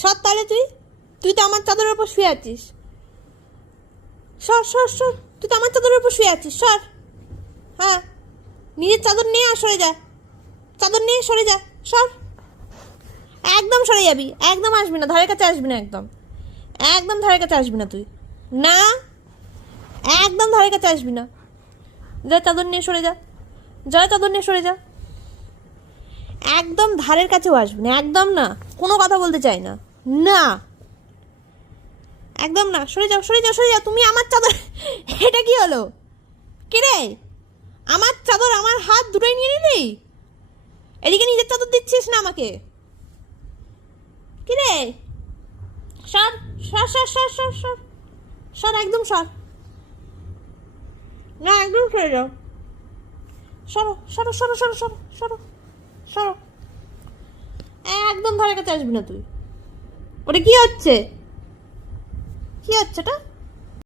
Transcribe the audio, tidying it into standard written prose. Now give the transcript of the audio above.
সর তাহলে তুই তো আমার চাদরের উপর শুয়ে আছিস। সর সর সর, তুই তো আমার চাদরের উপর শুয়ে আছিস, সর। হ্যাঁ, নিজের চাদর নিয়ে আর সরে যা, চাদর নিয়ে সরে যা, সর। একদম সরে যাবি, একদম আসবি না, ধারের কাছে আসবি না, একদম একদম ধারের কাছে আসবি না তুই, না একদম ধারের কাছে আসবি না। যা চাদর নিয়ে সরে যা, যা চাদর নিয়ে সরে যা, একদম ধারের কাছেও আসবি না, একদম না, কোনো কথা বলতে চাই না, না একদম না, সরে যাও সরে যাও সরে যাও। তুমি আমার চাদর, এটা কি হলো? কে রে? আমার চাদর, আমার হাত দুটোই নিয়ে নিলি, এদিকে নিজের চাদর দিচ্ছিস না আমাকে। কি রে? সর সর সর সর সর সর সর, একদম সর, না একদম সরে যাও, সরো সরো সরো সরো সরো সরো সরো, একদম ধারে কাছে আসবি না তুই। ওটা কি হচ্ছে? কি হচ্ছে এটা?